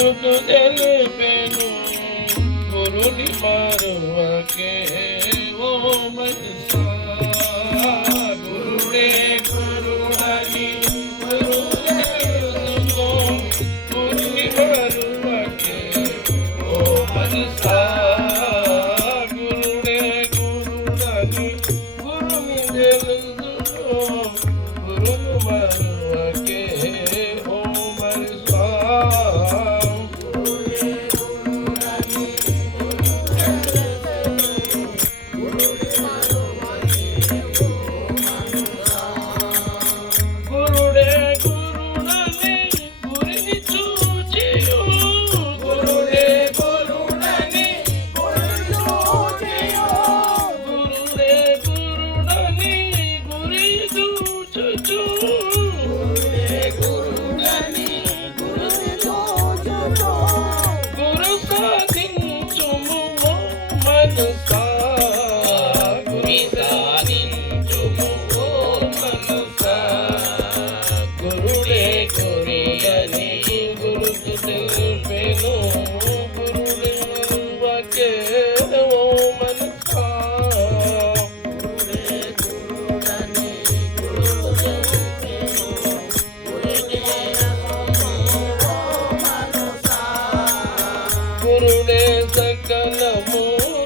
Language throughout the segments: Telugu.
తెలిపెను గురుని మరువకే ఓ మనసా గురుడే గురుడని గురుని మరువకే ఓ మనసా గురుడే గురుడని గురుని తెలుసు గురుని మరువకే ఓ మనసా గురుడే సకలము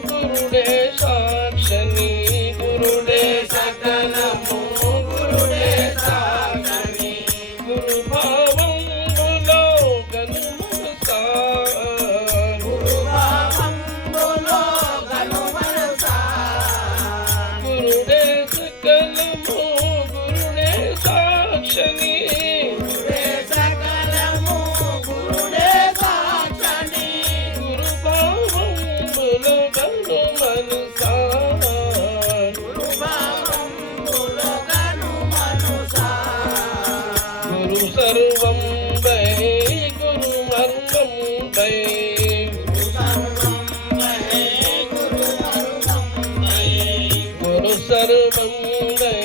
గురుడే సాక్షని గురుడే సకలము గురుడే సాక్షని గురు భావములో గనుమనసా గురు భావములో గనుమనసా గురుడే సకలము గురుడే సాక్షని సర్వం వై గురు మర్మం వై గురు సర్వం వై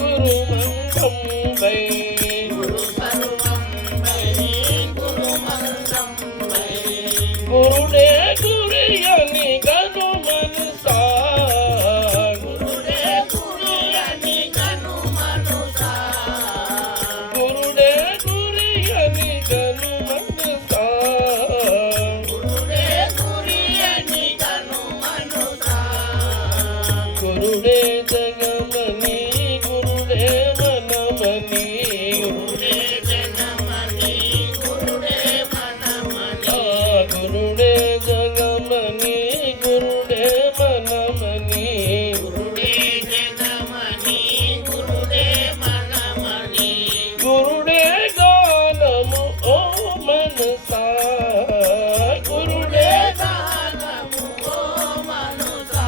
గురు మర్మం వై గురుడే గురియని గను మనసా గురుడే జగమని గురుడే మనమని గురుడే జగమని గురుడే మనమని గురుడే జగమని గురుడే మనమని గురుడే జగమని గురుడే మనమని గురుడే గానము ఓ మనసా గురుడే గానము ఓ మనసా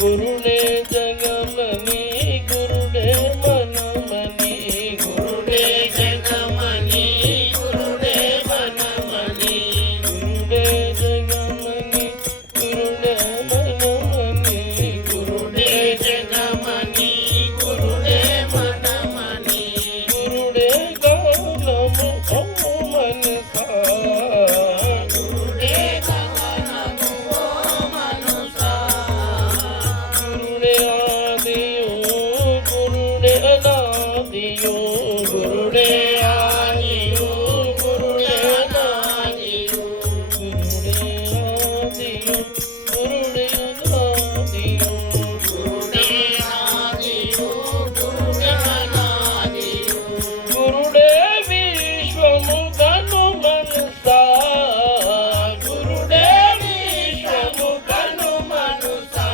గురుడే జగమని గురుడే మనమని గురుడే జగమని గురుడే మనమని గురుడే జగమని గురుడే మనమని గురుడే జగమని గురుడే మనమని గురుడే గానము ఓ మనసా గురుడే గానము ఓ మనసా గురుడే ఆదియో గురుడే అనాదియో గురుడే ఆదియో గురుడే అనాదియో గురుడే ఆదియో గురుడే అనాదియో గురుడే ఆదియో గురుడే అనాదియో గురుడే విశ్వము గను మనసా గురుడే విశ్వము గను మనసా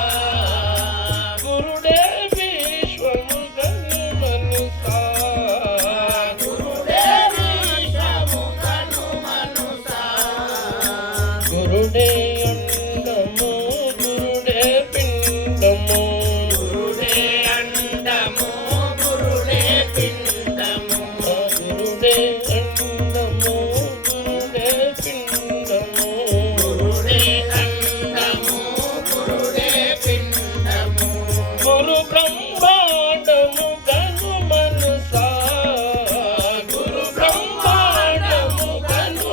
గురుడే విశ్వము గను మనసా గురుడే విశ్వము గను మనసా గురుడే అండము గురుడే పిండము గురుడే అండము గురుడే పిండము గురుడే అండము గురుడే పిండము గురుడే అండము గురుడే పిండము గురు బ్రహ్మాండము గను మనసా గురు బ్రహ్మాండము గను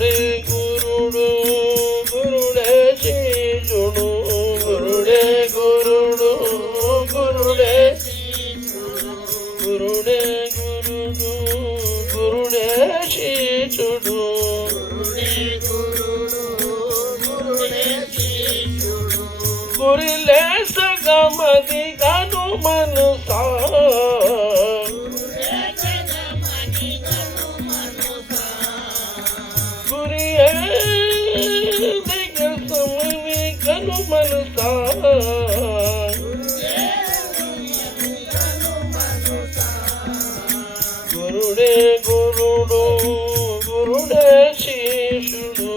గురుడే గురుడు గురుడే శిష్యుడు గురుడే గురుడు గురుడే గురుడే గురుడు గురుడే శిష్యుడు గురిలే సగమది గను మనసా గురియే దిగసమని గను మనసా గురుడే గురుడు గురుడే శిష్యుడు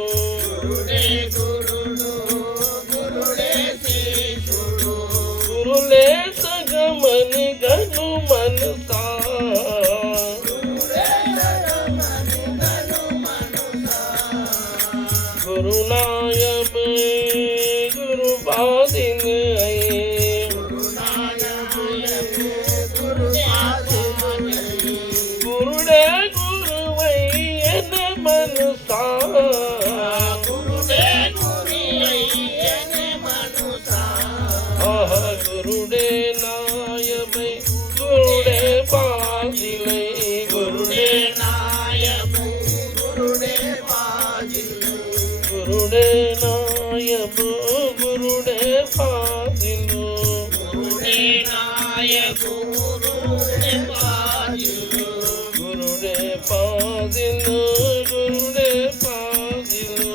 గురులే సగమని గను మనసా గురునాయబ గురు బాదిన గురుడే గురువయ్యన మనసా గురుడే నాయమై గురుడే పాదిలై గురుడే నాయము గురుడే పాదిలు గురుడే నాయము గురుడే పాదిలు గురుడే నాయము గురుడే పాదిలు గురుడే పాదిలు గురుడే పాదిలు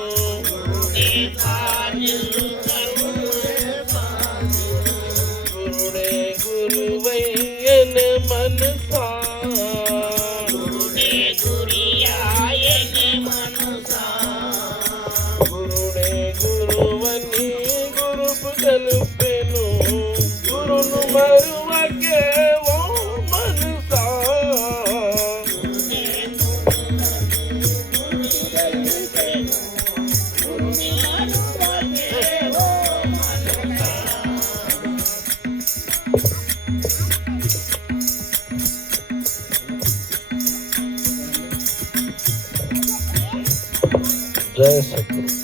గురుడే పాదిలు గురువయ్యన మనసా గురుడే గురియాయన మనసా గురుడే గురువని గురుపు తెలుపెను గురును మరువకే ఓ మనసా జయ సద్గురు.